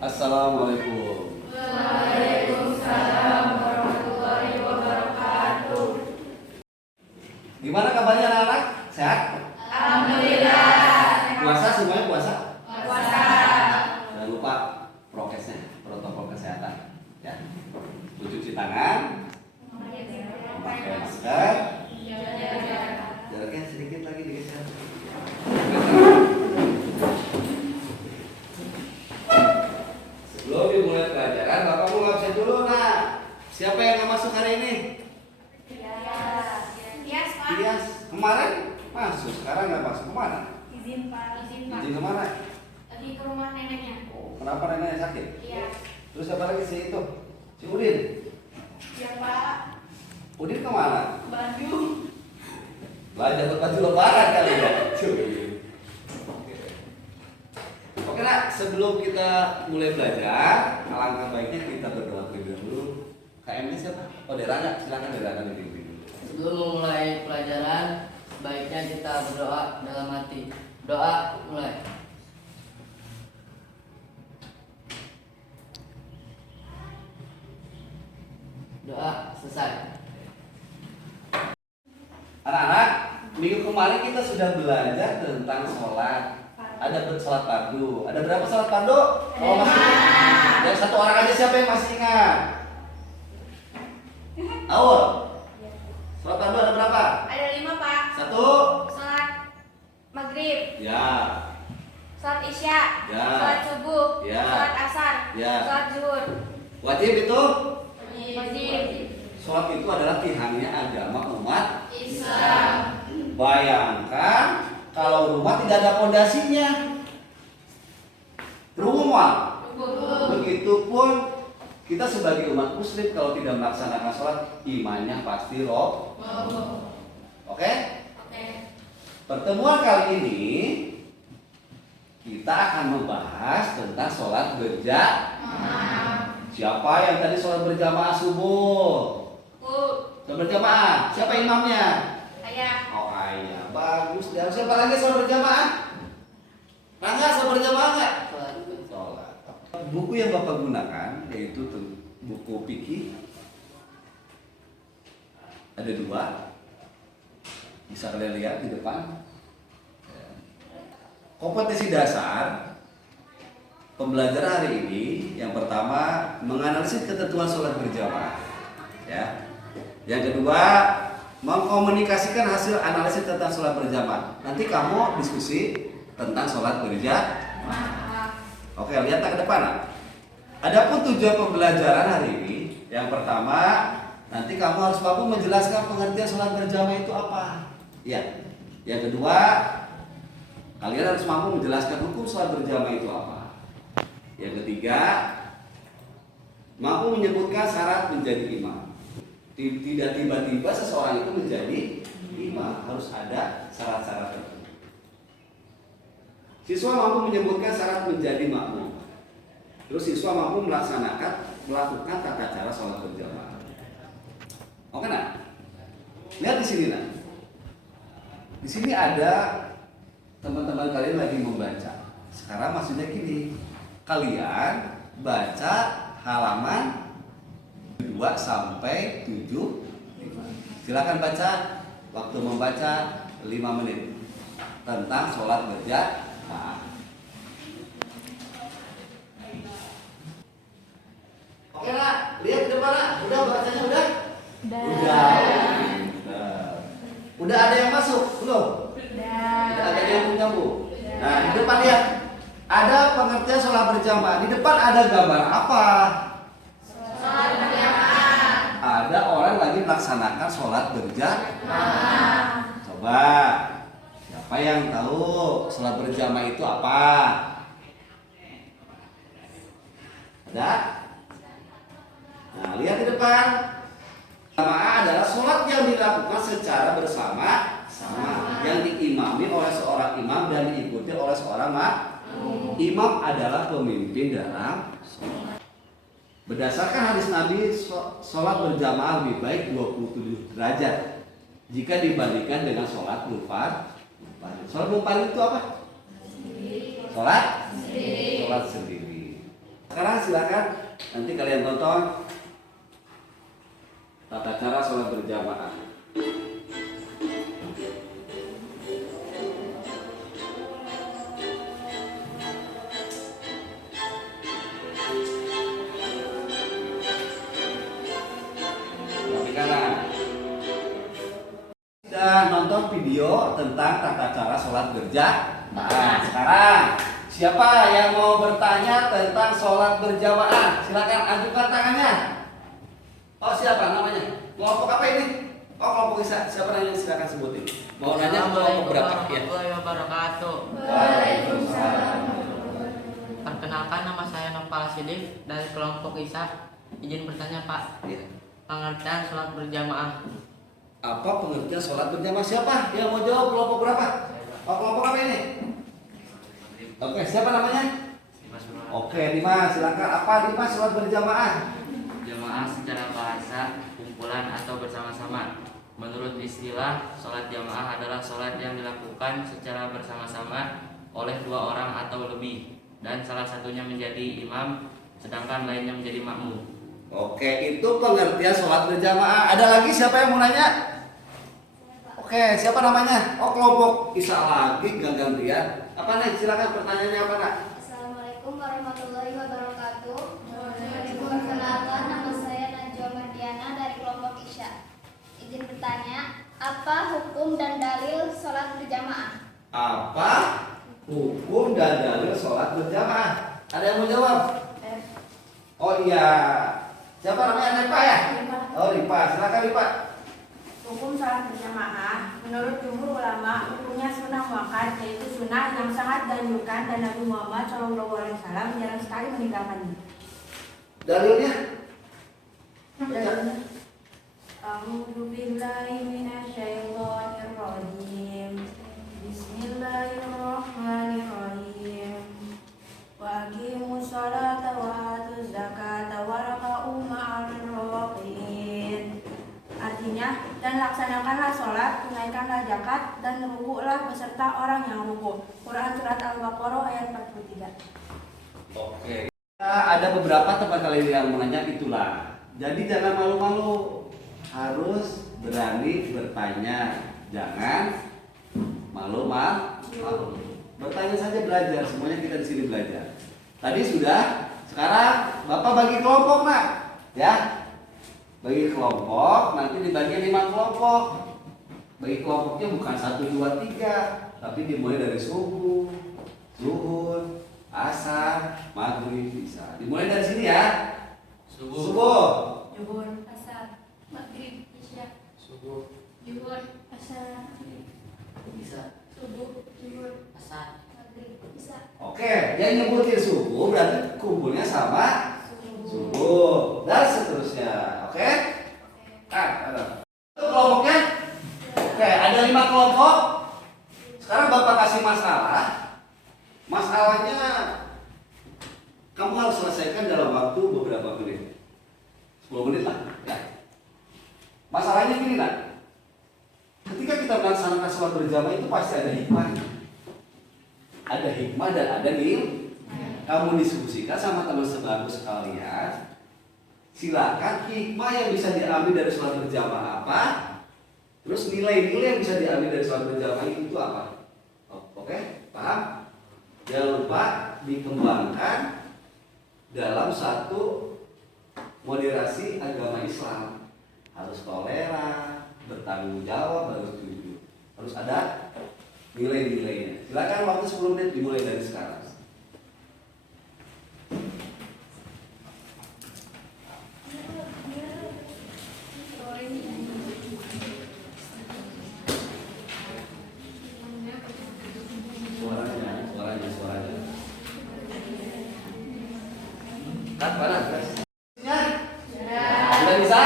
Assalamualaikum. Waalaikumsalam warahmatullahi wabarakatuh. Gimana kabarnya anak-anak? Sehat? Alhamdulillah. Puasa semuanya puasa? Puasa. Jangan lupa prokesnya, protokol kesehatan. Ya. Cuci tangan, pakai masker. Jaraknya sedikit lagi digeser. Sebelum dimulai pelajaran, Bapak mau ngabsen dulu. Nah, siapa yang nggak masuk hari ini? Yes, Pak. Tias. Kemarin masuk, sekarang nggak masuk. Kemana? Izin, Pak. Izin, Pak. Izin kemana? Tadi ke rumah neneknya. Oh, kenapa neneknya sakit? Iya. Terus siapa lagi si itu? Si Udin. Iya, Pak. Udin kemana? Bandung. Belajar baju lebaran kali ya. Cuy. Oke nak, sebelum kita mulai belajar, alangkah baiknya kita berdoa terlebih dahulu. KM-nya siapa? Oh, Derana, silakan Derana dipimpin dulu. Sebelum memulai pelajaran, baiknya kita berdoa dalam hati. Doa mulai. Doa selesai. Anak-anak, minggu kemarin kita sudah belajar tentang sholat. Ada sholat fardu. Ada berapa sholat fardu? Oh, masih ingat. Yang satu orang aja siapa yang masih ingat? Awal. Sholat fardu ada berapa? Ada 5, Pak. Satu. Salat maghrib, Ya. salat isya, Ya. salat subuh, Ya. salat asar, Ya. salat zuhur. Wajib itu. Wajib. Sholat itu adalah tihannya agama umat. Islam. Bayangkan kalau rumah tidak ada pondasinya. Rumah. Begitupun kita sebagai umat muslim kalau tidak melaksanakan sholat, imannya pasti roh. Oke? Oke. Pertemuan kali ini kita akan membahas tentang sholat berjamaah. Siapa yang tadi sholat berjamaah subuh? Sholat berjamaah. Siapa imamnya? Ayah. Oh ayah, bagus. Dan siapa lagi sholat berjamaah? Rangga sholat berjamaah nggak? Sholat. Buku yang Bapak gunakan yaitu buku fikih. Ada 2. Bisa kalian lihat di depan. Kompetensi dasar pembelajaran hari ini yang pertama menganalisis ketentuan sholat berjamaah. Ya. Yang kedua mengkomunikasikan hasil analisis tentang sholat berjamaah. Nanti kamu diskusi tentang sholat berjamaah. Oke, lihat ke depan. Nah. Adapun tujuan pembelajaran hari ini, yang pertama, nanti kamu harus mampu menjelaskan pengertian sholat berjamaah itu apa. Ya. Yang kedua, kalian harus mampu menjelaskan hukum sholat berjamaah itu apa. Yang ketiga, mampu menyebutkan syarat menjadi imam. Tidak tiba-tiba seseorang itu menjadi imam, harus ada syarat-syarat tertentu. Siswa mampu menyebutkan syarat menjadi makmum. Terus siswa mampu melakukan tata cara sholat berjamaah. Oke nak? Lihat di sini nak. Di sini ada teman-teman kalian lagi membaca. Sekarang maksudnya gini, kalian baca halaman 2 sampai 7. Silakan baca. Waktu membaca 5 menit tentang sholat berjamaah. Oke nak, lihat di depan nak. Udah bacanya udah? Udah. Udah ada yang masuk belum? Udah ada yang nyambung. Nah di depan lihat. Ada pengertian sholat berjamaah. Di depan ada gambar apa? Salat berjamaah. Ada orang lagi melaksanakan sholat berjamaah. Coba, siapa yang tahu sholat berjamaah itu apa? Ada? Nah, lihat di depan. Berjamaah adalah sholat yang dilakukan secara bersama-sama, yang diimami oleh seorang imam dan diikuti oleh seorang makmum. Imam adalah pemimpin dalam sholat. Berdasarkan hadis Nabi, sholat berjamaah lebih baik 27 derajat jika dibandingkan dengan sholat munfarid. Sholat munfarid itu apa? Sholat sendiri. Sekarang silakan nanti kalian tonton tata cara sholat berjamaah. Sudah nonton video tentang tata cara sholat berjamaah. Sekarang siapa yang mau bertanya tentang sholat berjamaah? Silakan ajukan tangannya. Oh, siapa namanya? Kelompok apa ini? Oh, kelompok siapa namanya? Silakan sebutin. Mau nanya kelompok berapa? Ya. Warahmatullahi wabarakatuh. Waalaikumsalam. Perkenalkan, nama saya Nopal Sidik dari kelompok Isa. Izin bertanya Pak, Ya. pengertian sholat berjamaah. Apa pengertian sholat berjamaah? Siapa yang mau jawab? Kelompok berapa? Oh, kelompok apa ini? Oke, siapa namanya? Oke, Dimas, silakan. Apa Dimas sholat berjamaah? Jamaah secara bahasa kumpulan atau bersama-sama. Menurut istilah, sholat jamaah adalah sholat yang dilakukan secara bersama-sama oleh dua orang atau lebih, dan salah satunya menjadi imam, sedangkan lainnya menjadi makmum. Oke, itu pengertian sholat berjamaah. Ada lagi siapa yang mau nanya? Oke, siapa namanya? Oh, kelompok Isa lagi, gak gantian. Apa nih? Silakan pertanyaannya apa nak? Assalamualaikum warahmatullahi wabarakatuh. Perkenalkan, nama saya Najwa Mardiana dari kelompok Isya. Izin bertanya, apa hukum dan dalil sholat berjamaah? Apa hukum dan dalil sholat berjamaah? Ada yang mau jawab? Oh iya. Siapa namanya? Ripa ya? Oh, Ripa. Silakan Ripa. Hukum sholat berjamaah, menurut jumhur ulama, hukumnya sunnah muakkad, yaitu sunnah yang sangat dianjurkan dan Nabi Muhammad SAW jarang sekali meninggalkannya. Dalilnya? A'udzu billahi minasyaitonir rajim. Bismillahirrahmanirrahim. Wa aqimus sholata wa atuz zakata warka'u ma'ar raqiin. Artinya, dan laksanakanlah sholat, tunaikanlah zakat, dan rukuklah beserta orang yang rukuk. Quran Surat Al-Baqarah ayat 43. Oke. Ada beberapa tempat kalian yang menanya itulah. Jadi jangan malu-malu, harus berani bertanya, jangan malu-malu. Bertanya saja, belajar, semuanya kita di sini belajar. Tadi sudah, sekarang Bapak bagi kelompok nak, ya. Bagi kelompok, nanti dibagi 5 kelompok. Bagi kelompoknya bukan 1, 2, 3, tapi dimulai dari subuh, zuhur, asar, maghrib, isya. Dimulai dari sini ya. Subuh. Yuhur. Asar, maghrib, isya, Subuh, zuhur, asar, bisa, subuh, zuhur, asar. maghrib, isya. Oke, yang nyebutin subuh berarti kumpulnya sama subuh dan seterusnya. Oke? Ada. Itu kelompoknya. Oke, ada 5 kelompok. Sekarang Bapak kasih masalah. Masalahnya kamu harus selesaikan dalam waktu beberapa menit. 10 menit lah, ya. Masalahnya gini nak. Ketika kita melaksanakan sholat berjamaah itu pasti ada hikmahnya. Ada hikmah dan ada nilai. Kamu diskusikan sama teman sebangku sekalian. Silakan hikmah yang bisa diambil dari sholat berjamaah apa? Terus nilai-nilai yang bisa diambil dari sholat berjamaah itu apa? Oke, paham? Jangan lupa dikembangkan dalam satu moderasi agama Islam. Harus toleran, bertanggung jawab, harus jujur. Harus ada nilai-nilainya. Silakan waktu 10 menit dimulai dari sekarang. Suaranya. Kan panas, guys. Sudah bisa?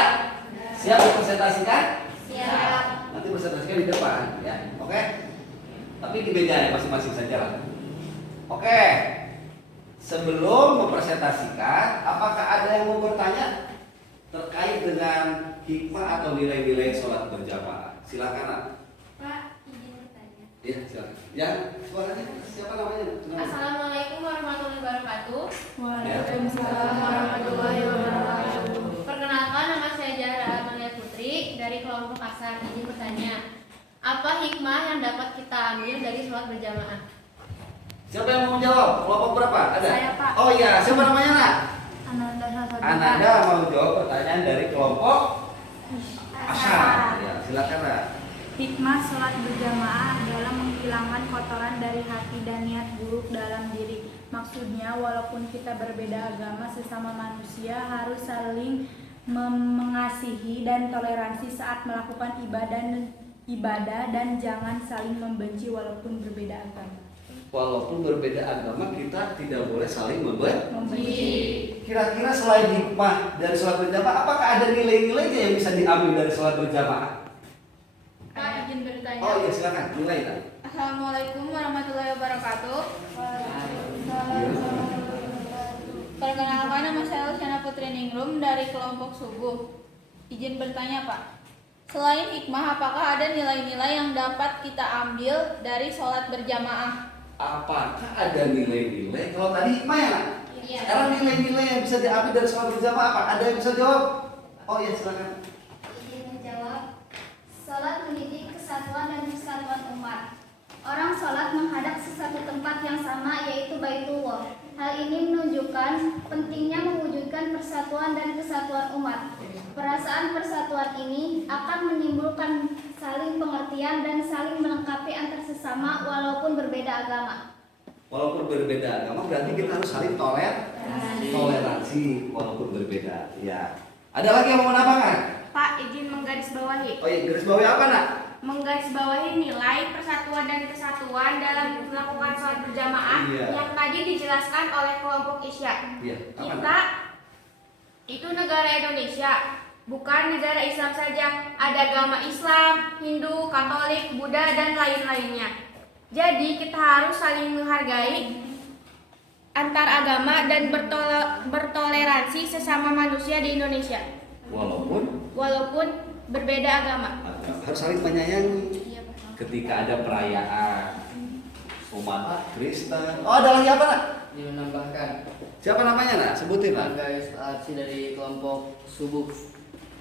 Siap dipresentasikan? Siap. Nanti presentasikan di depan, ya. Oke? Tapi di meja ya masing-masing saja lah. Oke. Sebelum mempresentasikan, apakah ada yang mau bertanya terkait dengan hikmah atau nilai-nilai sholat berjamaah? Silakan, Nak. Pak, izin bertanya. Ya, silakan. Ya, suaranya siapa namanya? Assalamualaikum warahmatullahi wabarakatuh. Ya. Waalaikumsalam warahmatullahi wabarakatuh. Perkenalkan, nama saya Zahra Amalia Putri dari kelompok Asar. Izin bertanya, apa hikmah yang dapat kita ambil dari sholat berjamaah? Siapa yang mau menjawab? Kelompok berapa? Ada? Saya, Pak. Oh iya, siapa namanya, Nak? Ananda Sasodika. Ananda mau jawab pertanyaan dari kelompok Asar. Ya, silakan, Nak. Hikmah sholat berjamaah adalah menghilangkan kotoran dari hati dan niat buruk dalam diri. Maksudnya, walaupun kita berbeda agama, sesama manusia harus saling mengasihi dan toleransi saat melakukan ibadah dan jangan saling membenci walaupun berbeda agama. Walaupun berbeda agama, kita tidak boleh saling Membenci. Kira-kira selain hikmah dari sholat berjamaah, apakah ada nilai-nilainya yang bisa diambil dari sholat berjamaah? Pak, izin bertanya. Oh iya, silakan. Nilai, Nak. Assalamualaikum warahmatullahi wabarakatuh. Perkenalkan, nama saya Luciana Putri Ningrum dari kelompok Subuh. Izin bertanya, Pak. Selain hikmah, apakah ada nilai-nilai yang dapat kita ambil dari sholat berjamaah? Apakah ada nilai-nilai? Kalau tadi hikmah ya, Nak? Iya. Sekarang nilai-nilai yang bisa diambil dari sholat berjamaah apa? Ada yang bisa jawab? Oh iya, silakan. Izin menjawab. Salat mendidik kesatuan dan persatuan umat. Orang salat menghadap sesuatu tempat yang sama, yaitu Baitullah. Hal ini menunjukkan pentingnya mewujudkan persatuan dan kesatuan umat. Perasaan persatuan ini akan menimbulkan saling pengertian dan saling melengkapi antar sesama walaupun berbeda agama. Walaupun berbeda agama berarti kita harus saling toleransi walaupun berbeda. Ya. Ada lagi yang mau menambahkan? Pak, izin menggarisbawahi. Oh iya, garis bawahi apa, Nak? Menggarisbawahi nilai persatuan dan kesatuan dalam melakukan sholat berjamaah Iya. yang tadi dijelaskan oleh kelompok Isya. Iya, apa, Nak? Kita itu negara Indonesia, bukan negara Islam saja. Ada agama Islam, Hindu, Katolik, Buddha, dan lain-lainnya. Jadi kita harus saling menghargai antar agama dan bertoleransi sesama manusia di Indonesia. Walaupun berbeda agama. Harus saling menyayangi. Iya, Pak. Ketika ada perayaan umat Kristen. Oh, ada lagi apa, Nak? Ini menambahkan Siapa namanya, Nak? Sebutin, Nak. guys aksi dari kelompok Subuh.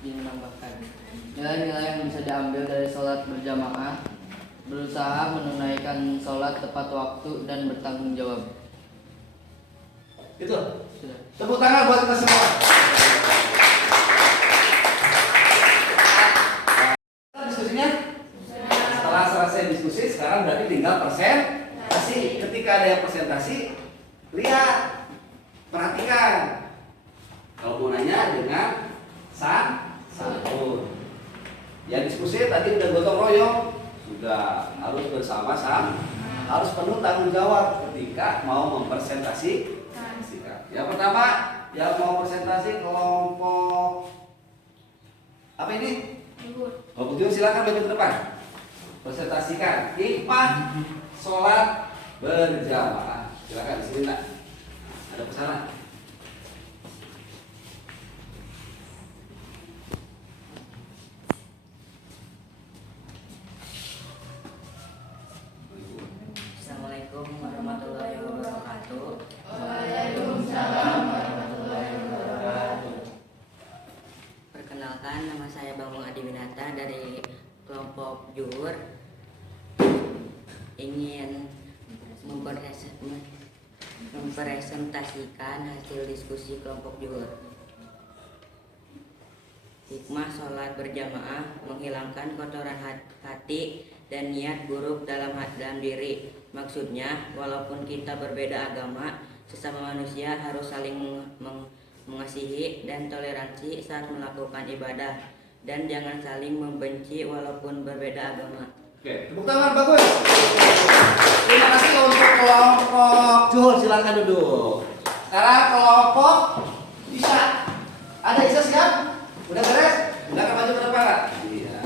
Ini menambahkan nilai-nilai yang bisa diambil dari sholat berjamaah: berusaha menunaikan sholat tepat waktu dan bertanggung jawab. Itu. Sudah. Tepuk tangan buat kita semua. Diskusinya? Setelah selesai diskusi, sekarang berarti tinggal presentasi. Ketika ada yang presentasi, lihat, perhatikan. Kalau mau nanya dengan santun. Yang diskusi tadi udah gotong royong, sudah harus bersama-sama, harus penuh tanggung jawab ketika mau mempresentasikan. Yang pertama, yang mau presentasi kelompok apa ini? Kelompok Juhur, silakan maju ke depan. Presentasikan hikmah sholat berjamaah. Silakan di sini, Nak. Ada pesanan. Assalamualaikum warahmatullahi wabarakatuh. Perkenalkan, nama saya Bambang Adiwinata dari kelompok Juhur. Ingin mempresentasikan hasil diskusi kelompok Juhur. Hikmah sholat berjamaah menghilangkan kotoran hati dan niat buruk dalam diri. Maksudnya, walaupun kita berbeda agama, sesama manusia harus saling mengasihi dan toleransi saat melakukan ibadah, dan jangan saling membenci walaupun berbeda agama. Oke, tepuk tangan, bagus. Terima kasih untuk kelompok Juhur, silakan duduk. Sekarang kelompok Isya. Ada Isya siap? Udah beres? Udah maju ke depan, Kak? Iya.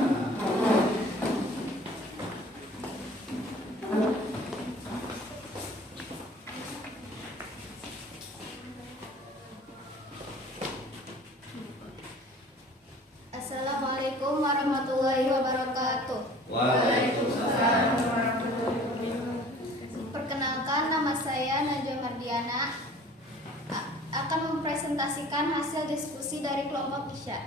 Assalamualaikum warahmatullahi wabarakatuh. Waalaikumsalam. Perkenalkan, nama saya Najwa Mardiana. akan mempresentasikan hasil diskusi dari kelompok Isya.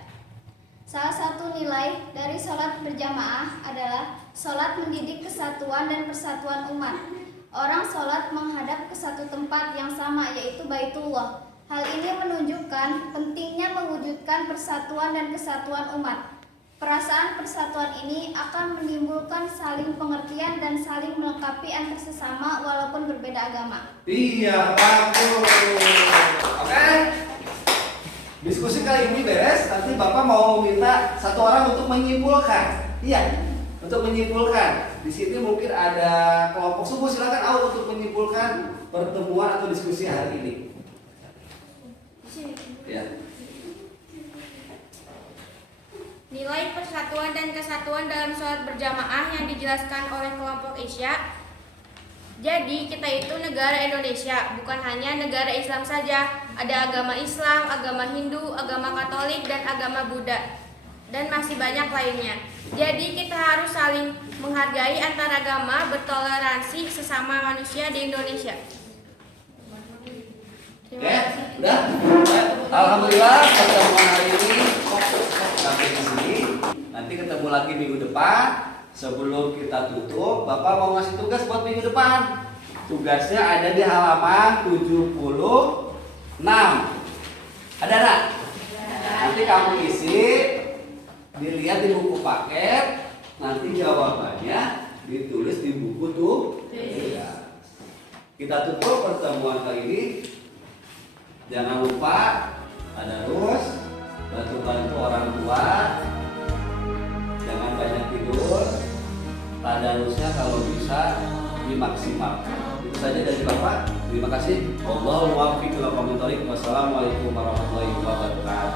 Salah satu nilai dari sholat berjamaah adalah sholat mendidik kesatuan dan persatuan umat. Orang sholat menghadap ke satu tempat yang sama, yaitu Baitullah. Hal ini menunjukkan pentingnya mewujudkan persatuan dan kesatuan umat. Perasaan persatuan ini akan menimbulkan saling pengertian dan saling melengkapi antar sesama walaupun berbeda agama. Iya, bagus. Oke. Diskusi kali ini beres. Nanti Bapak mau minta satu orang untuk menyimpulkan. Iya, untuk menyimpulkan. Di sini mungkin ada kelompok subuh. Silakan Aul untuk menyimpulkan pertemuan atau diskusi hari ini. Ya. Nilai persatuan dan kesatuan dalam sholat berjamaah yang dijelaskan oleh kelompok Isya. Jadi kita itu negara Indonesia, bukan hanya negara Islam saja. Ada agama Islam, agama Hindu, agama Katolik, dan agama Buddha. Dan masih banyak lainnya. Jadi kita harus saling menghargai antar agama, bertoleransi sesama manusia di Indonesia. Terima Oke, kasih. udah. Alhamdulillah pertemuan hari ini sampai di sini. Nanti ketemu lagi minggu depan. Sebelum kita tutup, Bapak mau ngasih tugas buat minggu depan. Tugasnya ada di halaman 76. Ada enggak? Nanti kamu isi, dilihat di buku paket, nanti jawabannya ditulis di buku tuh. Iya. Kita tutup pertemuan kali ini. Jangan lupa tadarus, bantu orang tua, jangan banyak tidur, tadarusnya kalau bisa dimaksimalkan. Itu saja dari Bapak. Terima kasih. Wassalamualaikum warahmatullahi wabarakatuh.